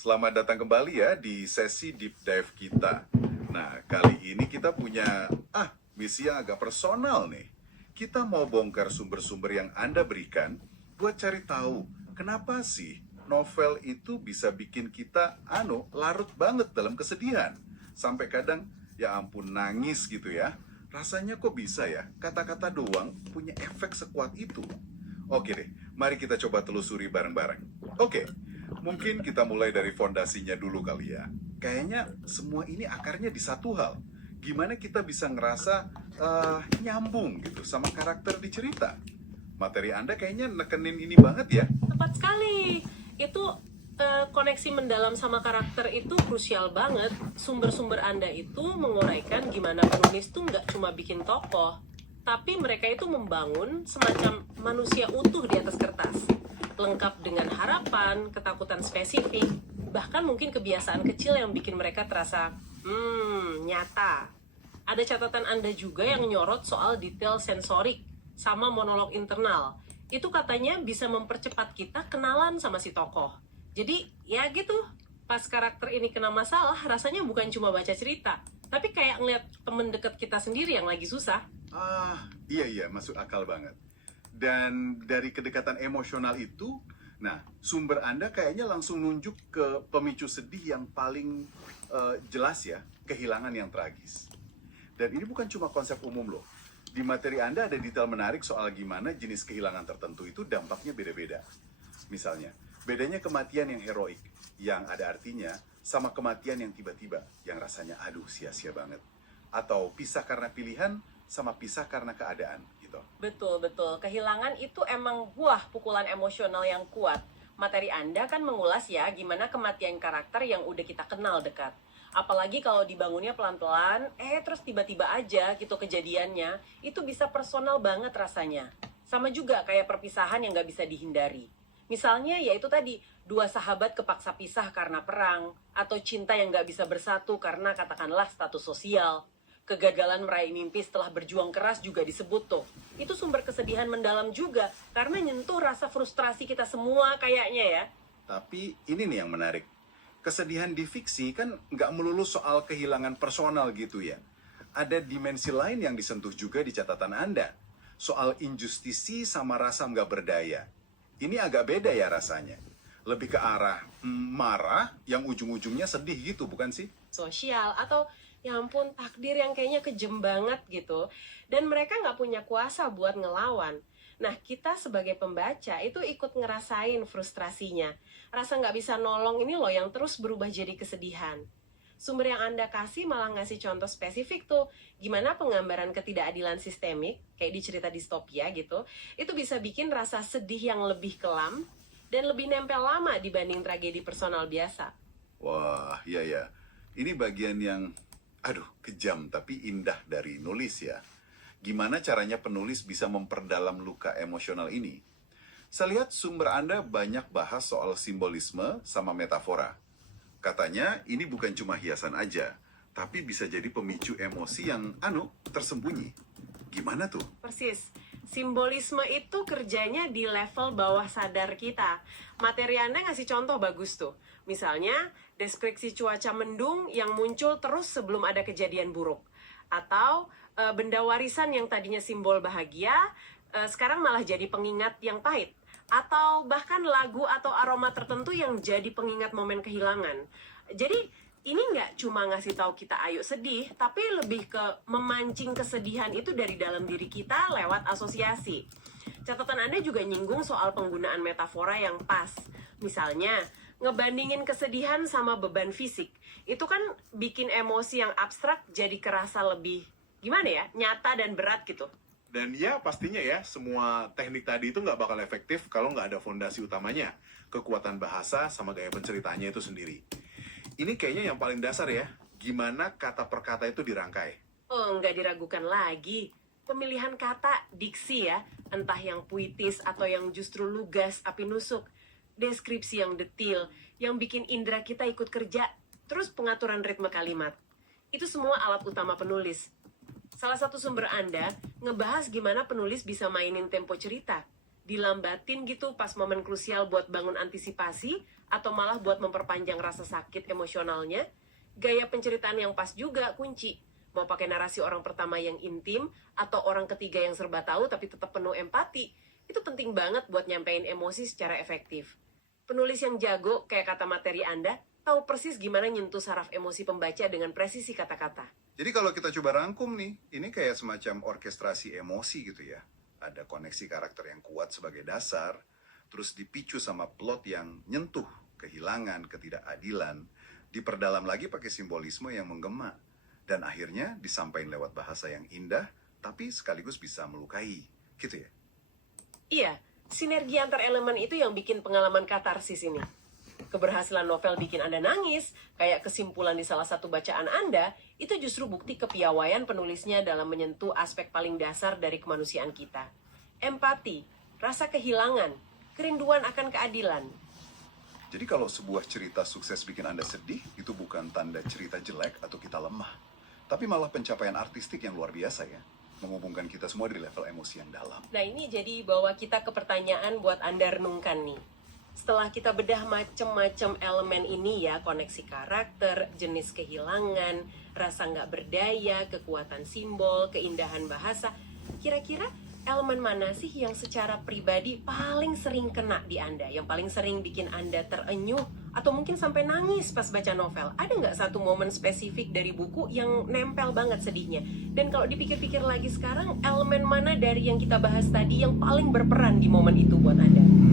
Selamat datang kembali ya di sesi deep dive kita. Nah, kali ini kita punya misi yang agak personal nih. Kita mau bongkar sumber-sumber yang Anda berikan buat cari tahu kenapa sih novel itu bisa bikin kita larut banget dalam kesedihan. Sampai kadang ya ampun nangis gitu ya. Rasanya kok bisa ya kata-kata doang punya efek sekuat itu. Oke deh, mari kita coba telusuri bareng-bareng. Oke, mungkin kita mulai dari fondasinya dulu kali ya. Kayaknya semua ini akarnya di satu hal. Gimana kita bisa ngerasa nyambung gitu sama karakter di cerita. Materi Anda kayaknya nekenin ini banget ya. Tepat sekali. Itu koneksi mendalam sama karakter itu krusial banget. Sumber-sumber Anda itu menguraikan gimana penulis tuh nggak cuma bikin tokoh, tapi mereka itu membangun semacam manusia utuh di atas kertas. Lengkap dengan harapan, ketakutan spesifik, bahkan mungkin kebiasaan kecil yang bikin mereka terasa, nyata. Ada catatan Anda juga yang nyorot soal detail sensorik sama monolog internal. Itu katanya bisa mempercepat kita kenalan sama si tokoh. Jadi ya gitu, pas karakter ini kena masalah, rasanya bukan cuma baca cerita, tapi kayak ngeliat temen deket kita sendiri yang lagi susah. Iya, masuk akal banget. Dan dari kedekatan emosional itu, nah, sumber Anda kayaknya langsung nunjuk ke pemicu sedih yang paling jelas ya, kehilangan yang tragis. Dan ini bukan cuma konsep umum loh. Di materi Anda ada detail menarik soal gimana jenis kehilangan tertentu itu dampaknya beda-beda. Misalnya, bedanya kematian yang heroik, yang ada artinya, sama kematian yang tiba-tiba, yang rasanya aduh sia-sia banget. Atau pisah karena pilihan, sama pisah karena keadaan gitu. Betul. Kehilangan itu emang pukulan emosional yang kuat. Materi Anda kan mengulas ya gimana kematian karakter yang udah kita kenal dekat. Apalagi kalau dibangunnya pelan-pelan, terus tiba-tiba aja gitu kejadiannya, itu bisa personal banget rasanya. Sama juga kayak perpisahan yang gak bisa dihindari. Misalnya ya itu tadi, dua sahabat kepaksa pisah karena perang, atau cinta yang gak bisa bersatu karena katakanlah status sosial. Kegagalan meraih mimpi setelah berjuang keras juga disebut tuh. Itu sumber kesedihan mendalam juga, karena nyentuh rasa frustrasi kita semua kayaknya ya. Tapi ini nih yang menarik. Kesedihan di fiksi kan nggak melulu soal kehilangan personal gitu ya. Ada dimensi lain yang disentuh juga di catatan Anda. Soal injustisi sama rasa nggak berdaya. Ini agak beda ya rasanya. Lebih ke arah marah yang ujung-ujungnya sedih gitu, bukan sih? Sosial atau ya ampun takdir yang kayaknya kejem banget gitu, dan mereka nggak punya kuasa buat ngelawan. Nah, kita sebagai pembaca itu ikut ngerasain frustrasinya, rasa nggak bisa nolong ini loh yang terus berubah jadi kesedihan. Sumber yang Anda kasih malah ngasih contoh spesifik tuh, gimana penggambaran ketidakadilan sistemik kayak di cerita distopia gitu, itu bisa bikin rasa sedih yang lebih kelam dan lebih nempel lama dibanding tragedi personal biasa. Wah, iya. Ini bagian yang kejam tapi indah dari nulis ya. Gimana caranya penulis bisa memperdalam luka emosional ini? Saya lihat sumber Anda banyak bahas soal simbolisme sama metafora. Katanya ini bukan cuma hiasan aja, tapi bisa jadi pemicu emosi yang tersembunyi. Gimana tuh? Persis. Simbolisme itu kerjanya di level bawah sadar kita. Materi Anda ngasih contoh bagus tuh. Misalnya, deskripsi cuaca mendung yang muncul terus sebelum ada kejadian buruk. Atau benda warisan yang tadinya simbol bahagia, sekarang malah jadi pengingat yang pahit. Atau bahkan lagu atau aroma tertentu yang jadi pengingat momen kehilangan. Jadi ini nggak cuma ngasih tahu kita ayo sedih, tapi lebih ke memancing kesedihan itu dari dalam diri kita lewat asosiasi. Catatan Anda juga nyinggung soal penggunaan metafora yang pas. Misalnya, ngebandingin kesedihan sama beban fisik. Itu kan bikin emosi yang abstrak jadi kerasa lebih, nyata dan berat gitu. Dan ya pastinya ya, semua teknik tadi itu nggak bakal efektif kalau nggak ada fondasi utamanya. Kekuatan bahasa sama gaya penceritanya itu sendiri. Ini kayaknya yang paling dasar ya, gimana kata per kata itu dirangkai. Oh, nggak diragukan lagi. Pemilihan kata, diksi ya, entah yang puitis atau yang justru lugas, api nusuk. Deskripsi yang detil, yang bikin indera kita ikut kerja. Terus pengaturan ritme kalimat. Itu semua alat utama penulis. Salah satu sumber Anda ngebahas gimana penulis bisa mainin tempo cerita. Dilambatin gitu pas momen krusial buat bangun antisipasi, atau malah buat memperpanjang rasa sakit emosionalnya? Gaya penceritaan yang pas juga kunci. Mau pakai narasi orang pertama yang intim, atau orang ketiga yang serba tahu tapi tetap penuh empati, itu penting banget buat nyampein emosi secara efektif. Penulis yang jago, kayak kata materi Anda, tahu persis gimana nyentuh saraf emosi pembaca dengan presisi kata-kata. Jadi kalau kita coba rangkum nih, ini kayak semacam orkestrasi emosi gitu ya. Ada koneksi karakter yang kuat sebagai dasar, terus dipicu sama plot yang nyentuh kehilangan, ketidakadilan, diperdalam lagi pakai simbolisme yang menggema, dan akhirnya disampaikan lewat bahasa yang indah, tapi sekaligus bisa melukai, gitu ya. Iya, sinergi antar elemen itu yang bikin pengalaman katarsis ini. Keberhasilan novel bikin Anda nangis, kayak kesimpulan di salah satu bacaan Anda, itu justru bukti kepiawaian penulisnya dalam menyentuh aspek paling dasar dari kemanusiaan kita. Empati, rasa kehilangan, kerinduan akan keadilan. Jadi kalau sebuah cerita sukses bikin Anda sedih, itu bukan tanda cerita jelek atau kita lemah, tapi malah pencapaian artistik yang luar biasa ya, menghubungkan kita semua di level emosi yang dalam. Nah ini jadi bawa kita ke pertanyaan buat Anda renungkan nih. Setelah kita bedah macem-macem elemen ini ya, koneksi karakter, jenis kehilangan, rasa nggak berdaya, kekuatan simbol, keindahan bahasa, kira-kira elemen mana sih yang secara pribadi paling sering kena di Anda, yang paling sering bikin Anda terenyuh, atau mungkin sampai nangis pas baca novel? Ada nggak satu momen spesifik dari buku yang nempel banget sedihnya? Dan kalau dipikir-pikir lagi sekarang, elemen mana dari yang kita bahas tadi yang paling berperan di momen itu buat Anda?